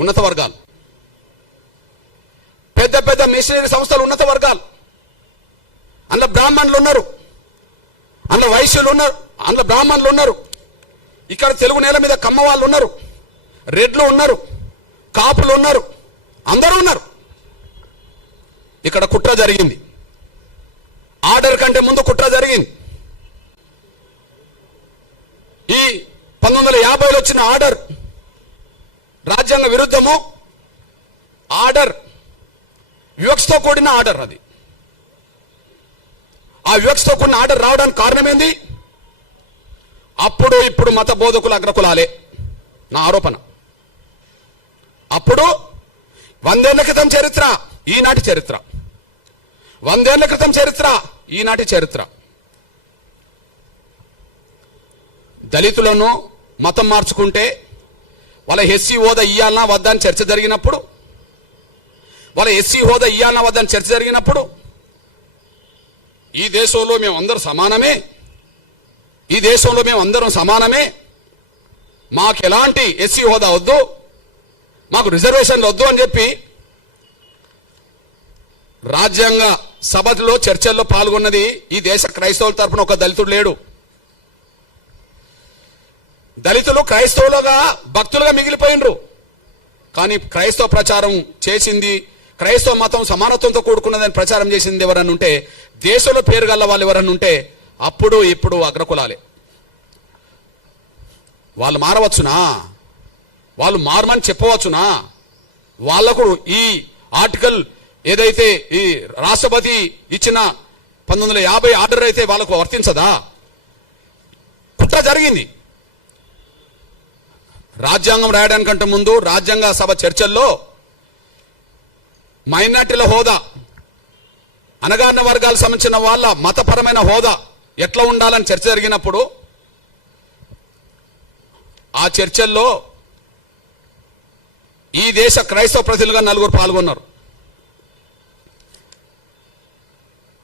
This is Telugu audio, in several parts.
ఉన్నత వర్గాలు, పెద్ద పెద్ద మిషనరీ సంస్థలు ఉన్నత వర్గాలు, అందులో బ్రాహ్మణులు ఉన్నారు, అందులో వైశ్యులు ఉన్నారు, అందులో బ్రాహ్మణులు ఉన్నారు. ఇక్కడ తెలుగు నేల మీద కమ్మ వాళ్ళు ఉన్నారు, రెడ్లు ఉన్నారు, కాపులు ఉన్నారు, అందరూ ఉన్నారు. ఇక్కడ కుట్ర జరిగింది. ఆర్డర్ కంటే ముందు కుట్ర జరిగింది. ఈ 1950లో వచ్చిన ఆర్డర్ రాజ్యాంగ విరుద్ధము. ఆర్డర్ వివక్షతో కూడిన ఆర్డర్. అది ఆ వివక్షతో కూడిన ఆర్డర్ రావడానికి కారణం ఏంది? అప్పుడు ఇప్పుడు మత బోధకులు అగ్రకులాలే నా ఆరోపణ. అప్పుడు 100 ఏళ్ల క్రితం చరిత్ర, ఈనాటి చరిత్ర. 100 ఏళ్ల క్రితం చరిత్ర, ఈనాటి చరిత్ర. దళితులను మతం మార్చుకుంటే వాళ్ళ ఎస్సీ హోదా ఇయ్యాలనా వద్దా అని చర్చ జరిగినప్పుడు, వాళ్ళ ఎస్సీ హోదా ఇయ్యాలనా వద్దా అని చర్చ జరిగినప్పుడు, ఈ దేశంలో మేము అందరూ సమానమే, ఈ దేశంలో మేము అందరం సమానమే, మాకు ఎలాంటి ఎస్సీ హోదా వద్దు, మాకు రిజర్వేషన్లు వద్దు అని చెప్పి రాజ్యాంగ సభలో చర్చల్లో పాల్గొన్నది ఈ దేశ క్రైస్తవుల తరపున ఒక దళితుడు లేడు. దళితులు క్రైస్తవులుగా భక్తులుగా మిగిలిపోయినరు. కానీ క్రైస్తవ ప్రచారం చేసింది, క్రైస్తవ మతం సమానత్వంతో కూడుకున్నదని ప్రచారం చేసింది ఎవరన్నా ఉంటే, దేశంలో పేరు గల్ల వాళ్ళు ఎవరన్నా ఉంటే అప్పుడు ఇప్పుడు అగ్రకులాలే. వాళ్ళు మారవచ్చునా? వాళ్ళు మారమని చెప్పవచ్చునా? వాళ్లకు ఈ ఆర్టికల్ ఏదైతే ఈ రాష్ట్రపతి ఇచ్చిన 1950 ఆర్డర్ అయితే వాళ్ళకు వర్తించదా? కుట్ర జరిగింది. రాజ్యాంగం రాయడానికంటే ముందు రాజ్యాంగ సభ చర్చల్లో మైనార్టీల హోదా, అణగారిన వర్గాలకు సంబంధించిన వాళ్ళ మతపరమైన హోదా ఎట్లా ఉండాలని చర్చ జరిగినప్పుడు ఆ చర్చల్లో ఈ దేశ క్రైస్తవ ప్రతినిధులుగా 4 పాల్గొన్నారు.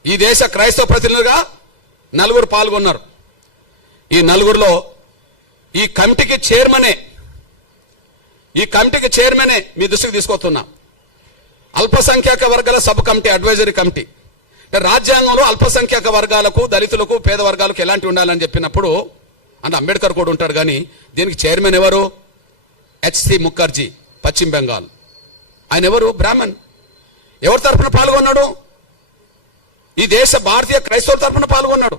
ఈ దేశ క్రైస్తవ ప్రతినిధులుగా 4 పాల్గొన్నారు. ఈ 4లో ఈ కమిటీకి చైర్మనే మీ దృష్టికి తీసుకొస్తున్నా. అల్పసంఖ్యాక వర్గాల సబ్ కమిటీ, అడ్వైజరీ కమిటీ. అంటే రాజ్యాంగంలో అల్పసంఖ్యాక వర్గాలకు, దళితులకు, పేద వర్గాలకు ఎలాంటి ఉండాలని చెప్పినప్పుడు అంటే అంబేద్కర్ కూడా ఉంటాడు. కానీ దీనికి చైర్మన్ ఎవరు? హెచ్సి ముఖర్జీ, పశ్చిమ బెంగాల్. ఆయన ఎవరు? బ్రాహ్మణ్. ఎవరి తరఫున పాల్గొన్నాడు? ఈ దేశ భారతీయ క్రైస్తవుల తరఫున పాల్గొన్నాడు.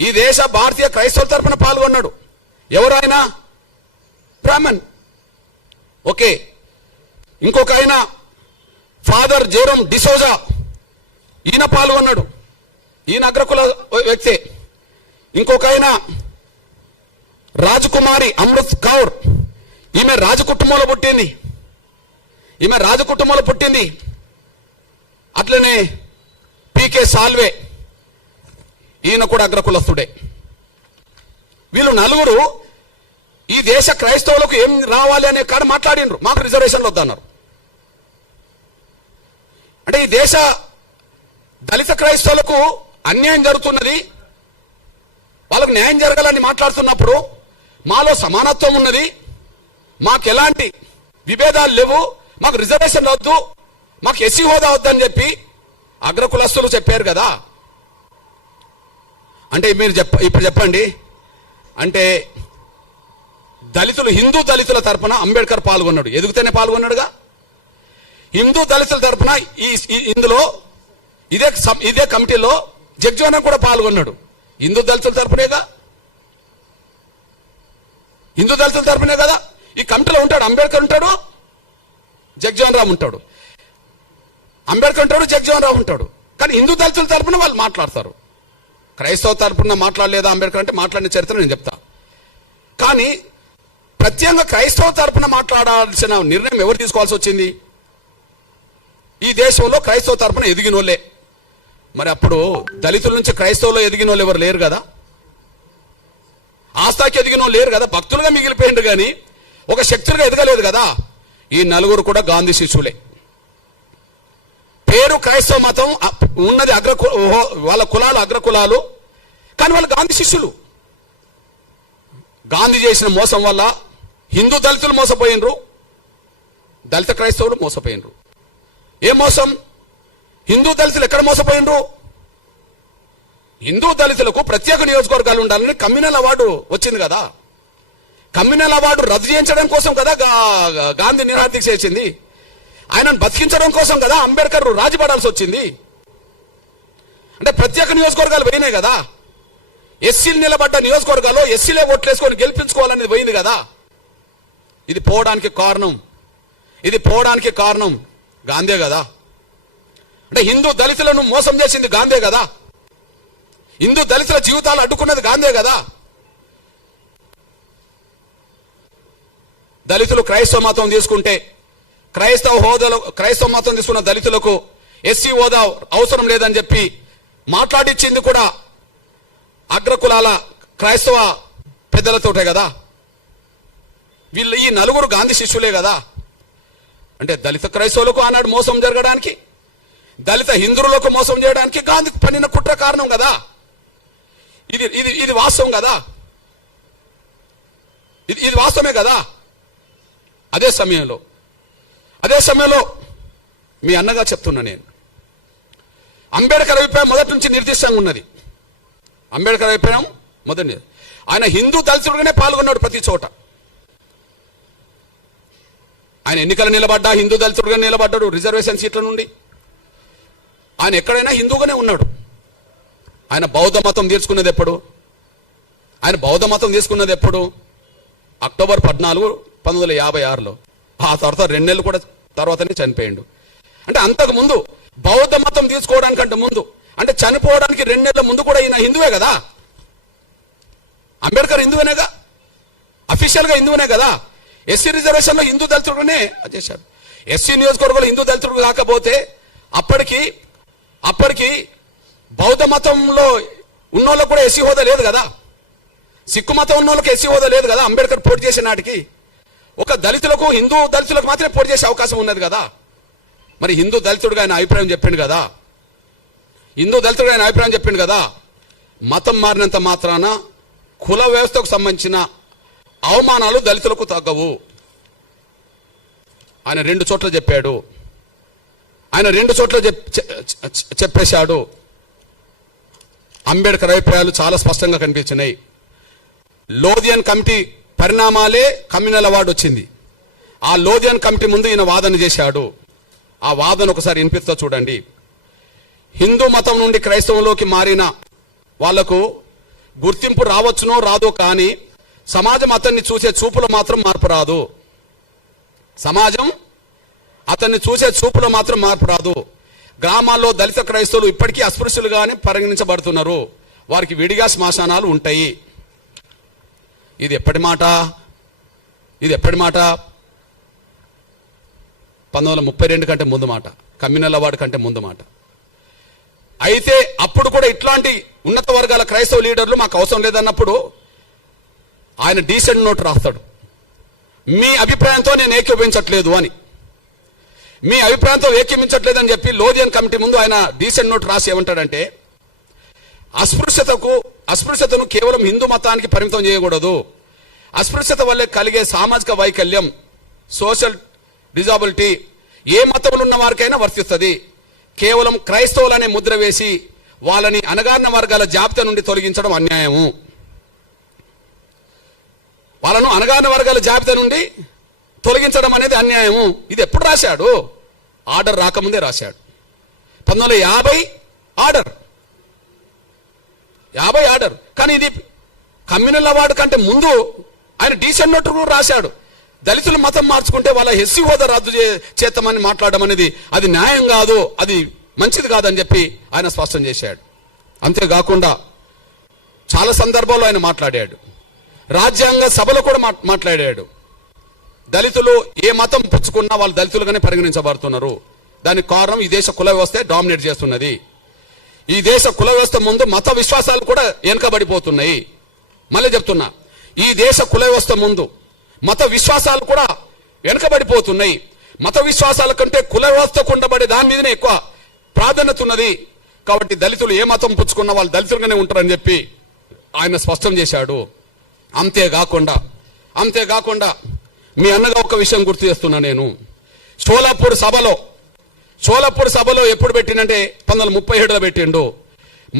ఈ దేశ భారతీయ క్రైస్తవుల తరఫున పాల్గొన్నాడు. ఎవరు ఆయన? బ్రాహ్మణ్. ఓకే. ఇంకొక ఆయన ఫాదర్ జెరోమ్ డిసోజా, ఈయన పాల్గొన్నాడు. ఈయన అగ్రకుల వ్యక్తే. ఇంకొక ఆయన రాజకుమారి అమృత్ కౌర్, ఈమె రాజకుటుంబంలో పుట్టింది. అట్లనే పీకే సాల్వే, ఈయన కూడా అగ్రకులస్తుడే. వీళ్ళు 4 ఈ దేశ క్రైస్తవులకు ఏం రావాలి అనే కాడ మాట్లాడినరు. మాకు రిజర్వేషన్లు వద్దన్నారు. అంటే ఈ దేశ దళిత క్రైస్తవులకు అన్యాయం జరుగుతున్నది, వాళ్ళకు న్యాయం జరగాలని మాట్లాడుతున్నప్పుడు మాలో సమానత్వం ఉన్నది, మాకు ఎలాంటి విభేదాలు లేవు, మాకు రిజర్వేషన్లు వద్దు, మాకు ఎస్సీ హోదా వద్దని చెప్పి అగ్రకులస్తులు చెప్పారు కదా. అంటే మీరు ఇప్పుడు చెప్పండి. అంటే హిందూ దళితుల తరపున అంబేద్కర్ పాల్గొన్నాడు, ఎదుగుతూనే పాల్గొన్నాడుగా. హిందూ దళితుల తరపున ఇందులో ఇదే కమిటీలో జగ్జీవన్ కూడా పాల్గొన్నాడు. హిందూ దళితుల తరపునే కదా ఈ కమిటీలో ఉంటాడు. అంబేద్కర్ ఉంటాడు, జగ్జీవన్ రామ్ ఉంటాడు. అంబేద్కర్ ఉంటాడు, జగ్జీవన్ రామ్ ఉంటాడు. కానీ హిందూ దళితుల తరపున వాళ్ళు మాట్లాడతారు. క్రైస్తవ తరపున మాట్లాడలేదా అంబేద్కర్ అంటే మాట్లాడిన చరిత్ర నేను చెప్తా. కానీ ప్రత్యేకంగా క్రైస్తవ తరపున మాట్లాడాల్సిన నిర్ణయం ఎవరు తీసుకోవాల్సి వచ్చింది? ఈ దేశంలో క్రైస్తవ తరపున ఎదిగిన వాళ్ళే. మరి అప్పుడు దళితుల నుంచి క్రైస్తవులో ఎదిగిన వాళ్ళు ఎవరు లేరు కదా, ఆస్థాకి ఎదిగిన వాళ్ళు లేరు కదా, భక్తులుగా మిగిలిపోయిండ్రు. కానీ ఒక శక్తులుగా ఎదగలేదు కదా. ఈ 4 కూడా గాంధీ శిష్యులే. పేరు క్రైస్తవ మతం ఉన్నది, వాళ్ళ కులాలు అగ్రకులాలు, కానీ వాళ్ళు గాంధీ శిష్యులు. గాంధీ చేసిన మోసం వల్ల హిందూ దళితులు మోసపోయినరు, దళిత క్రైస్తవులు మోసపోయినరు. ఏ మోసం? హిందూ దళితులు ఎక్కడ మోసపోయినరు? హిందూ దళితులకు ప్రత్యేక నియోజకవర్గాలు ఉండాలని కమ్యూనల్ అవార్డు వచ్చింది కదా. కమ్యూనల్ అవార్డు రద్దు చేయించడం కోసం కదా గాంధీ నిరాదీక్ష చేసింది. ఆయనను బతికించడం కోసం కదా అంబేద్కర్ రాజీపడాల్సి వచ్చింది. అంటే ప్రత్యేక నియోజకవర్గాలు పోయినాయి కదా. ఎస్సీలు నిలబడ్డ నియోజకవర్గాల్లో ఎస్సీలే ఓట్లేసుకొని గెలిపించుకోవాలనేది పోయింది కదా. ఇది పోవడానికి కారణం గాంధీ కదా. అంటే హిందూ దళితులను మోసం చేసింది గాంధీ కదా. హిందూ దళితుల జీవితాలు అడ్డుకున్నది గాంధీ కదా. దళితులు క్రైస్తవ మతం తీసుకుంటే క్రైస్తవ మతం తీసుకున్న దళితులకు ఎస్సీ హోదా అవసరం లేదని చెప్పి మాట్లాడిచ్చింది కూడా అగ్రకులాల క్రైస్తవ పెద్దలతోటే కదా. వీళ్ళు ఈ నలుగురు గాంధీ శిష్యులే కదా. అంటే దళిత క్రైస్తవులకు ఆనాడు మోసం జరగడానికి, దళిత హిందువులకు మోసం చేయడానికి గాంధీ పన్నిన కుట్ర కారణం కదా. ఇది వాస్తవం కదా. ఇది వాస్తవమే కదా. అదే సమయంలో మీ అన్నగా చెప్తున్నా నేను, అంబేద్కర్ అభిప్రాయం మొదటి నుంచి నిర్దిష్టంగా ఉన్నది. అంబేద్కర్ అభిప్రాయం మొదటి, ఆయన హిందూ దళితుడుగానే పాల్గొన్నాడు ప్రతి చోట. ఆయన ఎన్నికలు నిలబడ్డా హిందూ దళితుడుగా నిలబడ్డాడు. రిజర్వేషన్ సీట్ల నుండి ఆయన ఎక్కడైనా హిందూగానే ఉన్నాడు. ఆయన బౌద్ధ మతం తీసుకున్నది ఎప్పుడు? అక్టోబర్ 14, 1956లో. ఆ తర్వాత 2 నెలలు కూడా తర్వాతనే చనిపోయాడు. అంటే అంతకు ముందు బౌద్ధ మతం తీసుకోవడానికంటే ముందు, అంటే చనిపోవడానికి 2 నెలల ముందు కూడా ఈయన హిందువే కదా. అంబేద్కర్ హిందువేనేగా, అఫీషియల్ గా హిందువునే కదా. ఎస్సీ రిజర్వేషన్ లో హిందూ దళితుడుగానే చేశాడు. ఎస్సీ నియోజకవర్గంలో హిందూ దళితుడు కాకపోతే అప్పటికి బౌద్ధ మతంలో ఉన్నోళ్ళకు కూడా ఎస్సీ హోదా లేదు కదా. సిక్కు మతం ఉన్నోళ్ళకి ఎస్సీ హోదా లేదు కదా. అంబేద్కర్ పోటీ చేసే నాటికి ఒక దళితులకు, హిందూ దళితులకు మాత్రమే పోటీ చేసే అవకాశం ఉన్నది కదా. మరి హిందూ దళితుడుగా ఆయన అభిప్రాయం చెప్పిండు కదా. మతం మారినంత మాత్రాన కుల వ్యవస్థకు సంబంధించిన అవమానాలు దళితులకు తగ్గవు. ఆయన 2 చోట్ల చెప్పాడు. చెప్పేశాడు. అంబేద్కర్ అభిప్రాయాలు చాలా స్పష్టంగా కనిపించినాయి. లోధియన్ కమిటీ పరిణామాలే కమ్యూనల్ అవార్డు వచ్చింది. ఆ లోధియన్ కమిటీ ముందు ఈయన వాదన చేశాడు. ఆ వాదన ఒకసారి వినిపిస్తా చూడండి. హిందూ మతం నుండి క్రైస్తవంలోకి మారిన వాళ్లకు గుర్తింపు రావచ్చునో రాదో కానీ సమాజం అతన్ని చూసే చూపులో మాత్రం మార్పు రాదు. గ్రామాల్లో దళిత క్రైస్తవులు ఇప్పటికీ అస్పృశ్యులుగానే పరిగణించబడుతున్నారు. వారికి విడిగా శ్మశానాలు ఉంటాయి. ఇది ఎప్పటి మాట? 1932 కంటే ముందు మాట, కమ్యూనల్ అవార్డు కంటే ముందు మాట. అయితే అప్పుడు కూడా ఇట్లాంటి ఉన్నత వర్గాల క్రైస్తవ లీడర్లు మాకు అవసరం లేదన్నప్పుడు ఆయన డీసెంట్ నోట్ రాస్తాడు. మీ అభిప్రాయంతో నేను ఏకీభవించట్లేదు అని. మీ అభిప్రాయంతో ఏకీభవించట్లేదని చెప్పి లోధియన్ కమిటీ ముందు ఆయన డీసెంట్ నోట్ రాసి ఏమంటాడంటే, అస్పృశ్యతను కేవలం హిందూ మతానికి పరిమితం చేయకూడదు. అస్పృశ్యత వల్లే కలిగే సామాజిక వైకల్యం, సోషల్ డిజాబిలిటీ ఏ మతంలో ఉన్న వారికైనా వర్తిస్తుంది. కేవలం క్రైస్తవులనే ముద్ర వేసి వాళ్ళని అణగారిన వర్గాల జాబితా నుండి తొలగించడం అన్యాయము. వాళ్ళను అణగారిన వర్గాల జాబితా నుండి తొలగించడం అనేది అన్యాయము. ఇది ఎప్పుడు రాశాడు? ఆర్డర్ రాకముందే రాశాడు. 1950 ఆర్డర్. కానీ ఇది కమ్యూనల్ అవార్డు కంటే ముందు ఆయన డీసెంట్ నోట్ కూడా రాశాడు. దళితులు మతం మార్చుకుంటే వాళ్ళ ఎస్సీ హోదా రద్దు చేస్తామని మాట్లాడడం అనేది అది న్యాయం కాదు, అది మంచిది కాదని చెప్పి ఆయన స్పష్టం చేశాడు. అంతేకాకుండా చాలా సందర్భాల్లో ఆయన మాట్లాడాడు. రాజ్యాంగ సభలో కూడా మాట్లాడాడు. దళితులు ఏ మతం పుచ్చుకున్నా వాళ్ళు దళితులుగానే పరిగణించబడుతున్నారు. దానికి కారణం ఈ దేశ కుల వ్యవస్థ డామినేట్ చేస్తున్నది. ఈ దేశ కుల వ్యవస్థ ముందు మత విశ్వాసాలు కూడా వెనుకబడిపోతున్నాయి. మళ్ళీ చెప్తున్నా, ఈ దేశ కుల వ్యవస్థ ముందు మత విశ్వాసాలు కూడా వెనుకబడిపోతున్నాయి. మత విశ్వాసాల కంటే కుల వ్యవస్థకు ఉండబడే దాని మీదనే ఎక్కువ ప్రాధాన్యత ఉన్నది. కాబట్టి దళితులు ఏ మతం పుచ్చుకున్నా వాళ్ళు దళితులుగానే ఉంటారని చెప్పి ఆయన స్పష్టం చేశాడు. అంతేకాకుండా మీ అన్నగా ఒక విషయం గుర్తు చేస్తున్నా నేను. షోలాపూర్ సభలో ఎప్పుడు పెట్టిందంటే 1937లో పెట్టిండు.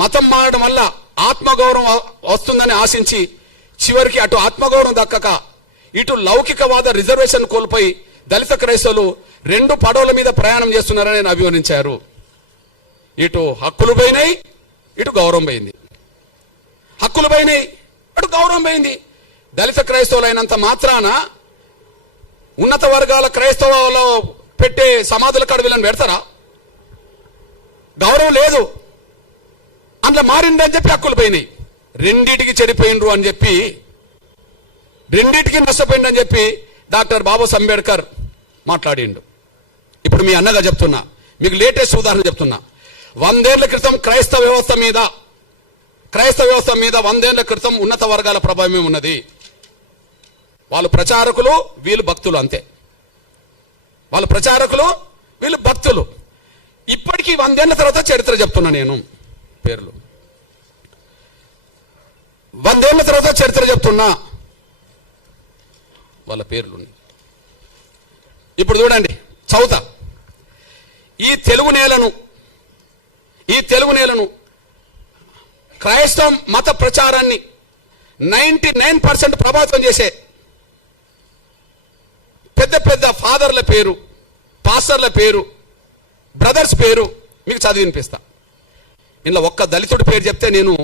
మతం మారడం వల్ల ఆత్మగౌరవం వస్తుందని ఆశించి చివరికి అటు ఆత్మగౌరవం దక్కక ఇటు లౌకికవాద రిజర్వేషన్ కోల్పోయి దళిత క్రైస్తవులు 2 పడవల మీద ప్రయాణం చేస్తున్నారని నేను అభివర్ణించారు. ఇటు హక్కులు పోయినాయి, ఇటు గౌరవం పోయింది. హక్కులు పోయినాయి, అటు గౌరవం పోయింది. దళిత క్రైస్తవులు అయినంత మాత్రాన ఉన్నత వర్గాల క్రైస్తవులలో పెట్టే సమాధుల కాడ వీళ్ళని పెడతారా? గౌరవం లేదు, అందులో మారిందని చెప్పి హక్కులు పోయినాయి. రెండిటికి చెడిపోయిండ్రు అని చెప్పి, రెండిటికి నష్టపోయిందని చెప్పి డాక్టర్ బాబాసాహెబ్ అంబేద్కర్ మాట్లాడిండు. ఇప్పుడు మీ అన్నగా చెప్తున్నా, మీకు లేటెస్ట్ ఉదాహరణ చెప్తున్నా. 100 ఏళ్ల క్రితం క్రైస్తవ వ్యవస్థ మీద 100 ఏళ్ల క్రితం ఉన్నత వర్గాల ప్రభావం ఉన్నది. వాళ్ళు ప్రచారకులు, వీళ్ళు భక్తులు, అంతే. వాళ్ళు ప్రచారకులు, వీళ్ళు భక్తులు. ఇప్పటికీ 100 ఏళ్ల తర్వాత చరిత్ర చెప్తున్నా నేను, పేర్లు 100 ఏళ్ల తర్వాత చరిత్ర చెప్తున్నా, వాళ్ళ పేర్లు. ఇప్పుడు చూడండి, చౌత ఈ తెలుగు నేలను క్రైస్తవ మత ప్రచారాన్ని 99% ప్రభావితం చేసే పెద్ద పెద్ద ఫాదర్ల పేరు, పాస్టర్ల పేరు, బ్రదర్స్ పేరు మీకు చదివి వినిపిస్తా. ఇలా ఒక్క దళితుడి పేరు చెప్తే నేను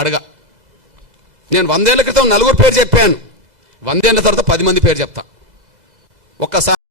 100 ఏళ్ల క్రితం 4 పేరు చెప్పాను. 100 ఏళ్ల తర్వాత 10 మంది పేరు చెప్తా. ఒక్కసారి